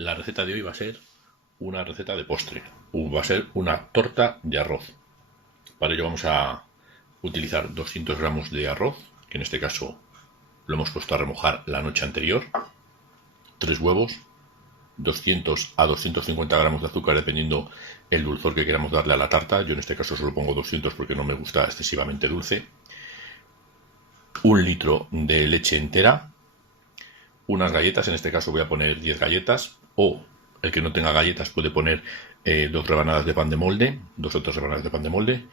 La receta de hoy va a ser una receta de postre. Va a ser una torta de arroz. Para ello vamos a utilizar 200 gramos de arroz, que en este caso lo hemos puesto a remojar la noche anterior, 3 huevos, 200 a 250 gramos de azúcar dependiendo el dulzor que queramos darle a la tarta. Yo en este caso solo pongo 200 porque no me gusta excesivamente dulce. 1 litro de leche entera, unas galletas, en este caso voy a poner 10 galletas, o el que no tenga galletas puede poner 2 rebanadas de pan de molde, 2 o 3 rebanadas de pan de molde,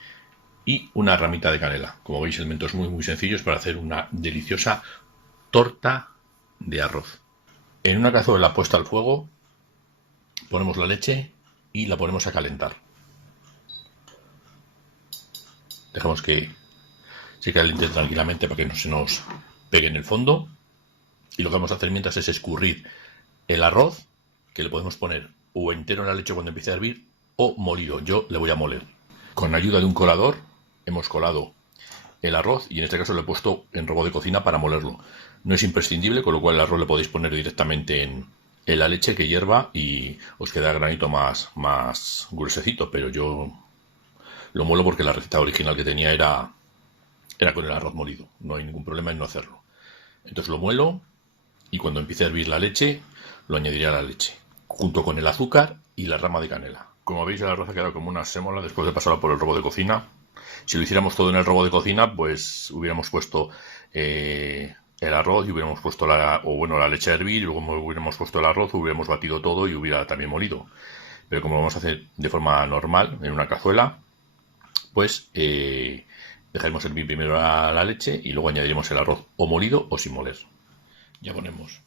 y una ramita de canela. Como veis, elementos muy sencillos para hacer una deliciosa torta de arroz. En una cazuela puesta al fuego ponemos la leche y la ponemos a calentar. Dejamos que se caliente tranquilamente para que no se nos pegue en el fondo. Y lo que vamos a hacer mientras es escurrir el arroz, que le podemos poner o entero en la leche cuando empiece a hervir o molido. Yo le voy a moler. Con ayuda de un colador hemos colado el arroz y en este caso lo he puesto en robot de cocina para molerlo. No es imprescindible, con lo cual el arroz le podéis poner directamente en la leche que hierva y os queda el granito más gruesecito, pero yo lo muelo porque la receta original que tenía era con el arroz molido. No hay ningún problema en no hacerlo. Entonces lo muelo y cuando empiece a hervir la leche lo añadiré a la leche, junto con el azúcar y la rama de canela. Como veis, el arroz ha quedado como una sémola después de pasarlo por el robot de cocina. Si lo hiciéramos todo en el robot de cocina, pues hubiéramos puesto el arroz y hubiéramos puesto la leche a hervir, y luego hubiéramos puesto el arroz, hubiéramos batido todo y hubiera también molido. Pero como lo vamos a hacer de forma normal, en una cazuela, pues dejaremos hervir primero la leche y luego añadiremos el arroz o molido o sin moler. Ya ponemos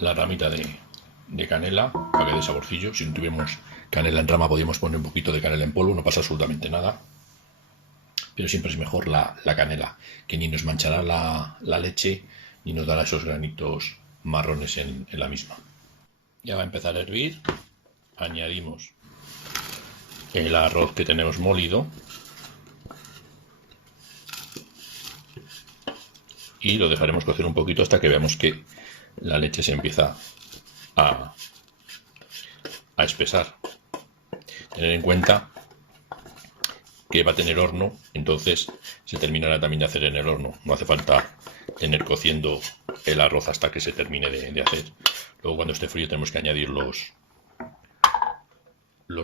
la ramita de canela para que dé saborcillo. Si no tuviéramos canela en rama podríamos poner un poquito de canela en polvo, no pasa absolutamente nada. Pero siempre es mejor la canela, que ni nos manchará la leche ni nos dará esos granitos marrones en la misma. Ya va a empezar a hervir. Añadimos el arroz que tenemos molido y lo dejaremos cocer un poquito hasta que veamos que la leche se empieza a espesar. Tener en cuenta que va a tener horno, entonces se terminará también de hacer en el horno. No hace falta tener cociendo el arroz hasta que se termine de hacer. Luego, cuando esté frío, tenemos que añadir los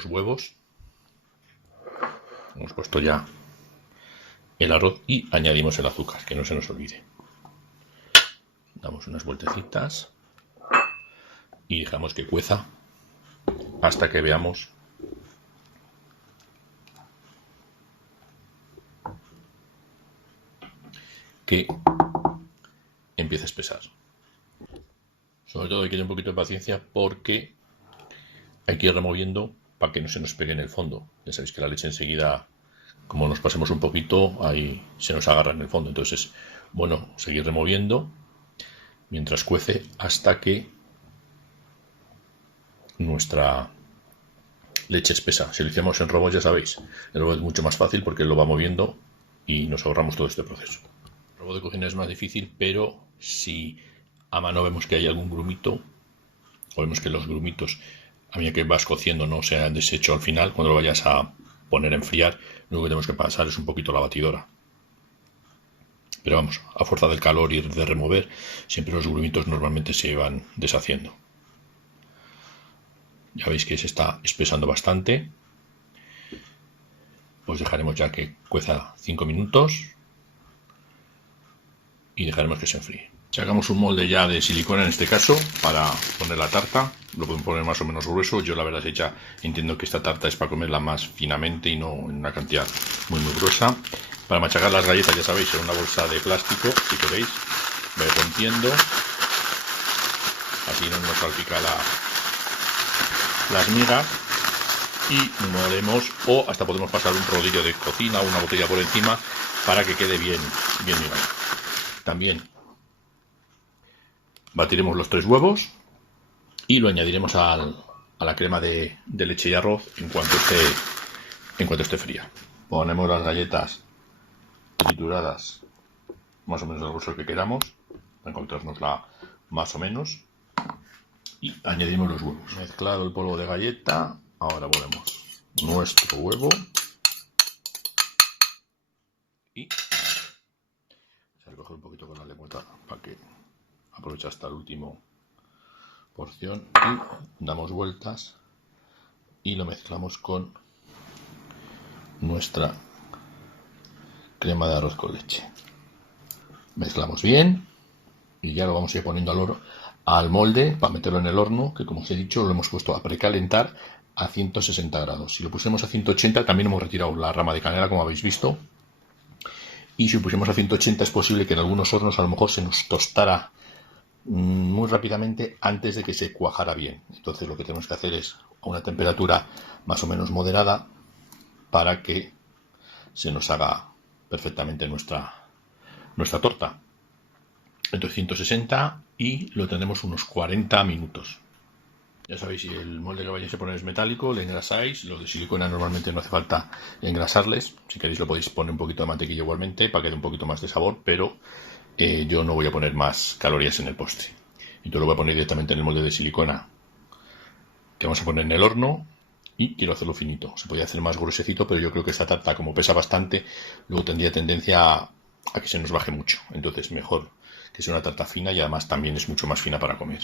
huevos. Hemos puesto ya el arroz y añadimos el azúcar, que no se nos olvide. Damos unas vueltecitas y dejamos que cueza hasta que veamos que empieza a espesar. Sobre todo hay que tener un poquito de paciencia porque hay que ir removiendo para que no se nos pegue en el fondo. Ya sabéis que la leche enseguida, como nos pasemos un poquito, ahí se nos agarra en el fondo. Entonces es bueno seguir removiendo mientras cuece hasta que nuestra leche espesa. Si lo hacemos en robot, ya sabéis, el robot es mucho más fácil porque él lo va moviendo y nos ahorramos todo este proceso. El robot de cocina es más difícil, pero si a mano vemos que hay algún grumito, o vemos que los grumitos, a medida que vas cociendo, no se han deshecho al final, cuando lo vayas a poner a enfriar, lo único que tenemos que pasar es un poquito la batidora. Pero vamos, a fuerza del calor y de remover, siempre los grumitos normalmente se van deshaciendo. Ya veis que se está espesando bastante. Pues dejaremos ya que cueza 5 minutos y dejaremos que se enfríe. Sacamos un molde ya de silicona en este caso para poner la tarta. Lo podemos poner más o menos grueso. Yo la verdad es que entiendo que esta tarta es para comerla más finamente y no en una cantidad muy gruesa. Para machacar las galletas, ya sabéis, en una bolsa de plástico, si queréis, voy rompiendo. Así no nos salpica las migas. Y molemos, o hasta podemos pasar un rodillo de cocina o una botella por encima para que quede bien migado. También batiremos los 3 huevos y lo añadiremos a la crema de leche y arroz en cuanto esté fría. Ponemos las galletas trituradas más o menos del grosor que queramos, para encontrárnosla más o menos, Y añadimos los huevos. Mezclado el polvo de galleta, ahora ponemos nuestro huevo y se recoge un poquito con la lengüeta para que aproveche hasta el último porción y damos vueltas y lo mezclamos con nuestra crema de arroz con leche. Mezclamos bien y ya lo vamos a ir poniendo al molde para meterlo en el horno, que como os he dicho lo hemos puesto a precalentar a 160 grados. Si lo pusiéramos a 180 también hemos retirado la rama de canela, como habéis visto. Y si lo pusiéramos a 180 es posible que en algunos hornos a lo mejor se nos tostara muy rápidamente antes de que se cuajara bien. Entonces lo que tenemos que hacer es a una temperatura más o menos moderada para que se nos haga perfectamente nuestra torta. Entonces 160 y lo tendremos unos 40 minutos. Ya sabéis, si el molde que vayáis a poner es metálico, le engrasáis. Los de silicona normalmente no hace falta engrasarles. Si queréis lo podéis poner un poquito de mantequilla igualmente para que dé un poquito más de sabor, pero yo no voy a poner más calorías en el postre. Entonces lo voy a poner directamente en el molde de silicona que vamos a poner en el horno y quiero hacerlo finito. Se podría hacer más gruesecito, pero yo creo que esta tarta, como pesa bastante, luego tendría tendencia a que se nos baje mucho. Entonces mejor que sea una tarta fina y además también es mucho más fina para comer.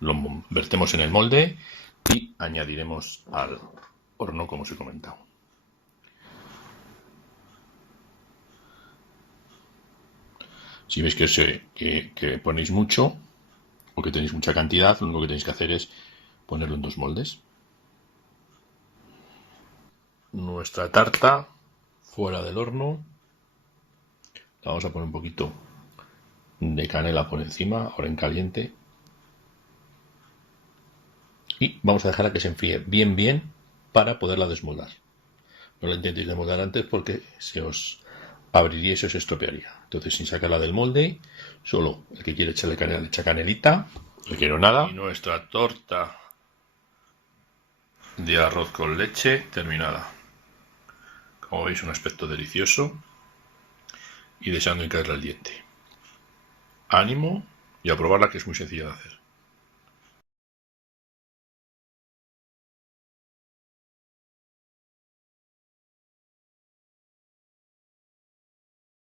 Lo vertemos en el molde y añadiremos al horno, como os he comentado. Si veis que ponéis mucho o que tenéis mucha cantidad, lo único que tenéis que hacer es ponerlo en dos moldes. Nuestra tarta fuera del horno. La vamos a poner un poquito de canela por encima, ahora en caliente. Y vamos a dejarla que se enfríe bien para poderla desmoldar. No la intentéis desmoldar antes porque se os abriría y se os estropearía. Entonces, sin sacarla del molde, solo el que quiere echarle canela le echa canelita. No quiero nada. Y nuestra torta de arroz con leche terminada. Como veis, un aspecto delicioso y deseando en caerle al diente. Ánimo y a probarla, que es muy sencilla de hacer.